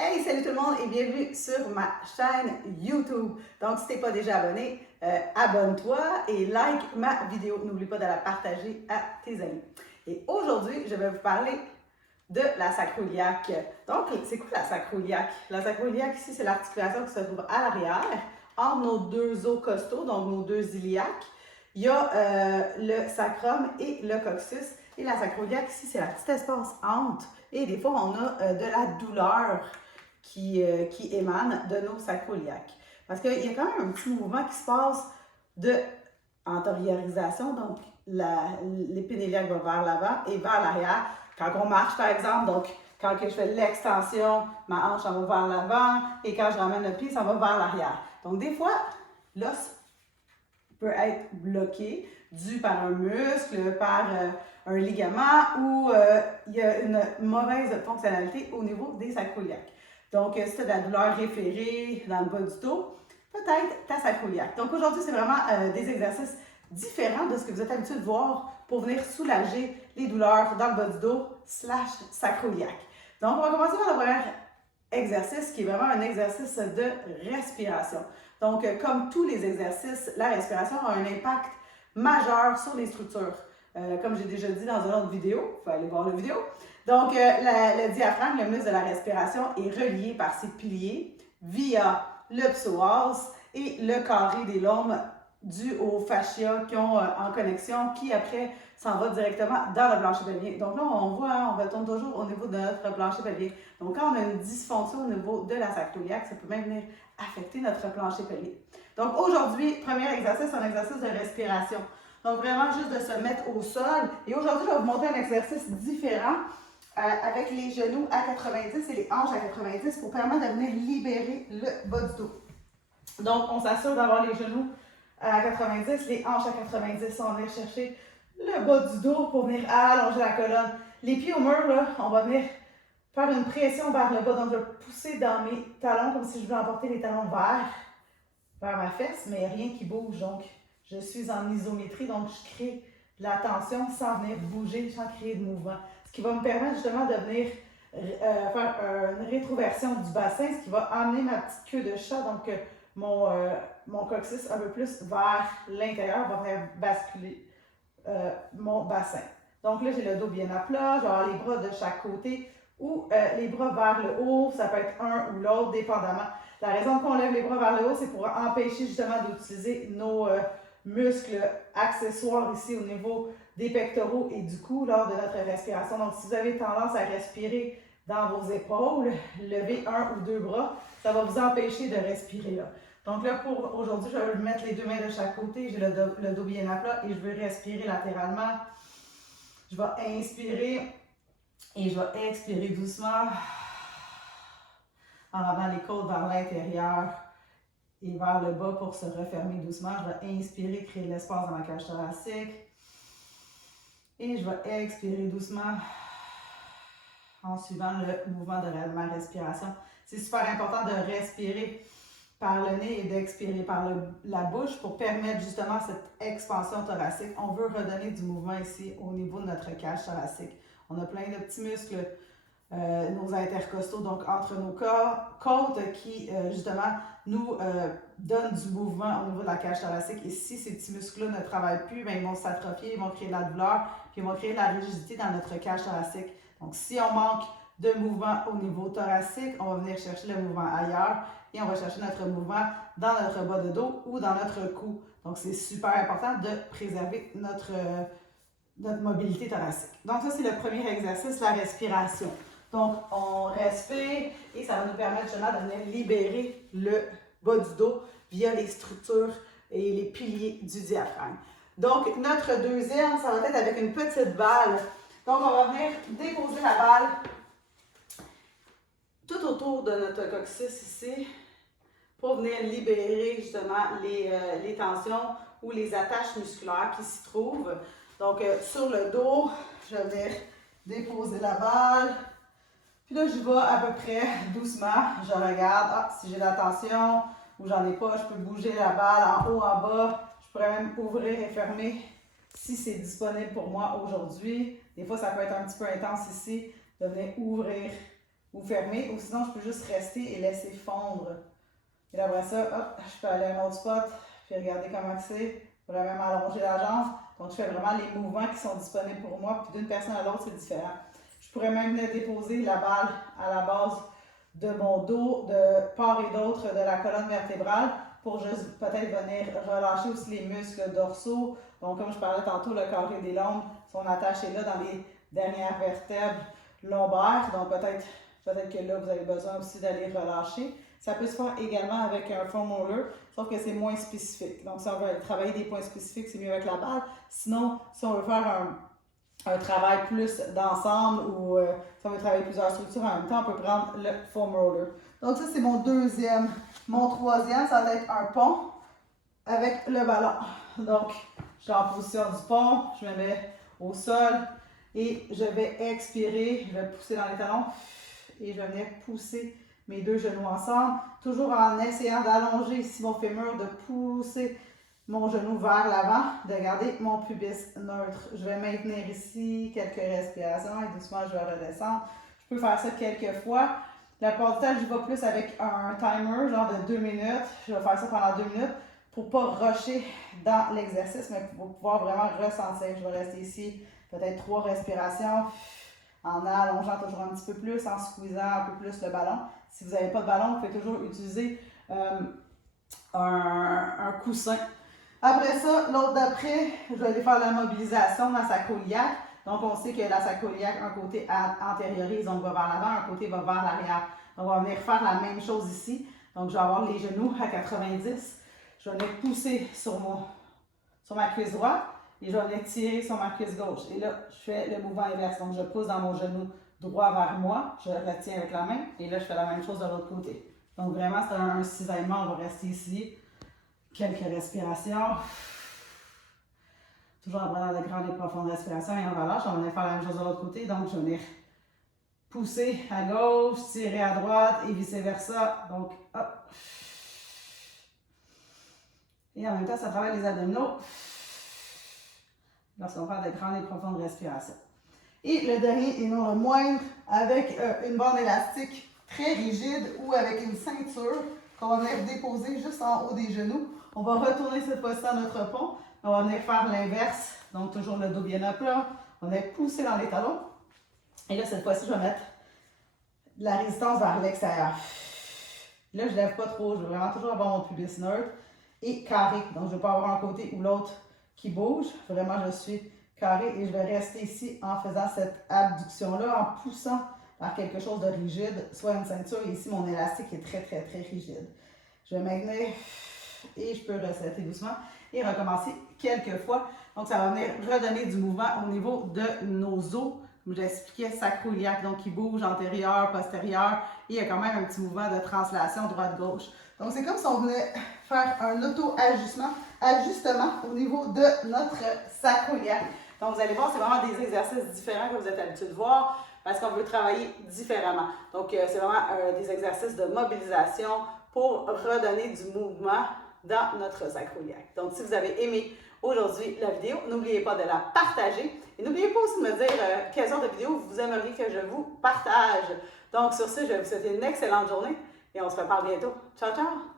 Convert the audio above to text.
Hey, salut tout le monde et bienvenue sur ma chaîne YouTube. Donc, si tu n'es pas déjà abonné, abonne-toi et like ma vidéo. N'oublie pas de la partager à tes amis. Et aujourd'hui, je vais vous parler de la sacro-iliaque. Donc, c'est quoi la sacro-iliaque? La sacro-iliaque, ici, c'est l'articulation qui se trouve à l'arrière, entre nos deux os costaux, donc nos deux iliaques. Il y a le sacrum et le coccyx. Et la sacro-iliaque, ici, c'est la petite espace entre. Et des fois, on a de la douleur qui émane de nos sacro-iliaques. Parce qu'il y a quand même un petit mouvement qui se passe de antériorisation, donc l'épine iliaque va vers l'avant et vers l'arrière. Quand on marche, par exemple, donc quand je fais l'extension, ma hanche va vers l'avant et quand je ramène le pied, ça va vers l'arrière. Donc, des fois, l'os peut être bloqué dû par un muscle, par un ligament ou il y a une mauvaise fonctionnalité au niveau des sacro-iliaques. Donc, si tu as de la douleur référée dans le bas du dos, peut-être ta sacro-iliaque. Donc, aujourd'hui, c'est vraiment des exercices différents de ce que vous êtes habitué de voir pour venir soulager les douleurs dans le bas du dos / sacro-iliaque. Donc, on va commencer par le premier exercice qui est vraiment un exercice de respiration. Donc, comme tous les exercices, la respiration a un impact majeur sur les structures. Comme j'ai déjà dit dans une autre vidéo, il faut aller voir la vidéo. Donc, le diaphragme, le muscle de la respiration, est relié par ses piliers via le psoas et le carré des lombes dû aux fascias qui ont en connexion, qui après s'en va directement dans le plancher pelvien. Donc là, on voit, on retourne toujours au niveau de notre plancher pelvien. Donc, quand on a une dysfonction au niveau de la sacro-iliaque, ça peut même venir affecter notre plancher pelvien. Donc, aujourd'hui, premier exercice, c'est un exercice de respiration. Donc, vraiment juste de se mettre au sol. Et aujourd'hui, je vais vous montrer un exercice différent avec les genoux à 90 et les hanches à 90 pour permettre de venir libérer le bas du dos. Donc, on s'assure d'avoir les genoux à 90, les hanches à 90. On va venir chercher le bas du dos pour venir allonger la colonne. Les pieds au mur, là, on va venir faire une pression vers le bas. Donc, je vais pousser dans mes talons comme si je voulais emporter les talons vers ma fesse, mais il n'y a rien qui bouge. Donc, je suis en isométrie, donc je crée de la tension sans venir bouger, sans créer de mouvement. Ce qui va me permettre justement de venir faire une rétroversion du bassin, ce qui va amener ma petite queue de chat, donc mon coccyx un peu plus vers l'intérieur, va venir basculer mon bassin. Donc là, j'ai le dos bien à plat, je vais avoir les bras de chaque côté ou les bras vers le haut, ça peut être un ou l'autre, dépendamment. La raison qu'on lève les bras vers le haut, c'est pour empêcher justement d'utiliser nos muscles accessoires ici au niveau des pectoraux et du cou lors de notre respiration. Donc, si vous avez tendance à respirer dans vos épaules, lever un ou deux bras, ça va vous empêcher de respirer là. Donc là, pour aujourd'hui, je vais mettre les deux mains de chaque côté, j'ai le dos bien à plat et je vais respirer latéralement. Je vais inspirer et je vais expirer doucement en ramenant les côtes vers l'intérieur et vers le bas pour se refermer doucement. Je vais inspirer, créer de l'espace dans ma cage thoracique. Et je vais expirer doucement en suivant le mouvement de ma respiration. C'est super important de respirer par le nez et d'expirer par la bouche pour permettre justement cette expansion thoracique. On veut redonner du mouvement ici au niveau de notre cage thoracique. On a plein de petits muscles, nos intercostaux, donc entre nos côtes qui justement nous donnent du mouvement au niveau de la cage thoracique. Et si ces petits muscles-là ne travaillent plus, bien, ils vont s'atrophier, ils vont créer de la douleur, puis ils vont créer de la rigidité dans notre cage thoracique. Donc, si on manque de mouvement au niveau thoracique, on va venir chercher le mouvement ailleurs et on va chercher notre mouvement dans notre bas de dos ou dans notre cou. Donc, c'est super important de préserver notre mobilité thoracique. Donc, ça, c'est le premier exercice, la respiration. Donc, on respire et ça va nous permettre justement de venir libérer le bas du dos via les structures et les piliers du diaphragme. Donc, notre deuxième, ça va être avec une petite balle. Donc, on va venir déposer la balle tout autour de notre coccyx ici pour venir libérer justement les tensions ou les attaches musculaires qui s'y trouvent. Donc, sur le dos, je vais venir déposer la balle. Puis là, je vais à peu près doucement. Je regarde si j'ai la tension ou j'en ai pas. Je peux bouger la balle en haut, en bas. Je pourrais même ouvrir et fermer si c'est disponible pour moi aujourd'hui. Des fois, ça peut être un petit peu intense ici de venir ouvrir ou fermer, ou sinon je peux juste rester et laisser fondre. Et après ça, hop, je peux aller à un autre spot, puis regarder comment c'est, vraiment allonger la jambe. Donc je fais vraiment les mouvements qui sont disponibles pour moi, puis d'une personne à l'autre, c'est différent. Je pourrais même venir déposer la balle à la base de mon dos, de part et d'autre de la colonne vertébrale, pour juste peut-être venir relâcher aussi les muscles dorsaux. Donc comme je parlais tantôt, le carré des lombes, son attaché là dans les dernières vertèbres lombaires. Donc peut-être que là, vous avez besoin aussi d'aller relâcher. Ça peut se faire également avec un foam roller, sauf que c'est moins spécifique. Donc si on veut travailler des points spécifiques, c'est mieux avec la balle. Sinon, si on veut faire un travail plus d'ensemble ou si on veut travailler plusieurs structures en même temps, on peut prendre le foam roller. Donc ça, c'est mon deuxième. Mon troisième, ça va être un pont avec le ballon. Donc, je suis en position du pont, je me mets au sol et je vais expirer, je vais pousser dans les talons et je vais venir pousser mes deux genoux ensemble, toujours en essayant d'allonger ici mon fémur, de pousser mon genou vers l'avant, de garder mon pubis neutre. Je vais maintenir ici quelques respirations et doucement je vais redescendre. Je peux faire ça quelques fois. La plupart du temps, je vais plus avec un timer, genre de 2 minutes. Je vais faire ça pendant 2 minutes pour ne pas rusher dans l'exercice, mais pour pouvoir vraiment ressentir. Je vais rester ici, peut-être 3 respirations, en allongeant toujours un petit peu plus, en squeezant un peu plus le ballon. Si vous n'avez pas de ballon, vous pouvez toujours utiliser un coussin. Après ça, l'autre d'après, je vais aller faire la mobilisation dans la sacro-iliaque. Donc, on sait que la sacro-iliaque, un côté antériorise, donc va vers l'avant, un côté va vers l'arrière. Donc, on va venir faire la même chose ici. Donc, je vais avoir les genoux à 90. Je vais venir pousser sur ma cuisse droite et je vais venir tirer sur ma cuisse gauche. Et là, je fais le mouvement inverse. Donc, je pousse dans mon genou droit vers moi, je retiens avec la main et là, je fais la même chose de l'autre côté. Donc, vraiment, c'est un cisaillement. On va rester ici. Quelques respirations. Toujours en prenant de grandes et profondes respirations et on relâche. On va venir faire la même chose de l'autre côté. Donc, je vais venir pousser à gauche, tirer à droite et vice-versa. Donc, hop. Et en même temps, ça travaille les abdominaux lorsqu'on fait de grandes et profondes respirations. Et le dernier, et non le moindre, avec une bande élastique très rigide ou avec une ceinture qu'on va venir déposer juste en haut des genoux. On va retourner cette fois-ci dans notre pont. On va venir faire l'inverse. Donc, toujours le dos bien à plat. On va pousser dans les talons. Et là, cette fois-ci, je vais mettre de la résistance vers l'extérieur. Là, je ne lève pas trop. Je veux vraiment toujours avoir mon pubis neutre et carré. Donc, je ne veux pas avoir un côté ou l'autre qui bouge. Vraiment, je suis carré et je vais rester ici en faisant cette abduction-là, en poussant vers quelque chose de rigide, soit une ceinture. Et ici, mon élastique est très, très, très rigide. Je vais maintenir et je peux resetter doucement et recommencer quelques fois. Donc, ça va venir redonner du mouvement au niveau de nos os. Comme j'expliquais, sacro-iliaque, donc qui bouge antérieur, postérieur. Et il y a quand même un petit mouvement de translation droite-gauche. Donc, c'est comme si on venait faire un ajustement au niveau de notre sacro-iliaque. Donc, vous allez voir, c'est vraiment des exercices différents que vous êtes habitués de voir parce qu'on veut travailler différemment. Donc, c'est vraiment des exercices de mobilisation pour redonner du mouvement dans notre sacro-iliaque. Donc, si vous avez aimé aujourd'hui la vidéo, n'oubliez pas de la partager et n'oubliez pas aussi de me dire quelles sortes de vidéos vous aimeriez que je vous partage. Donc, sur ce, je vais vous souhaiter une excellente journée et on se reparle bientôt. Ciao, ciao!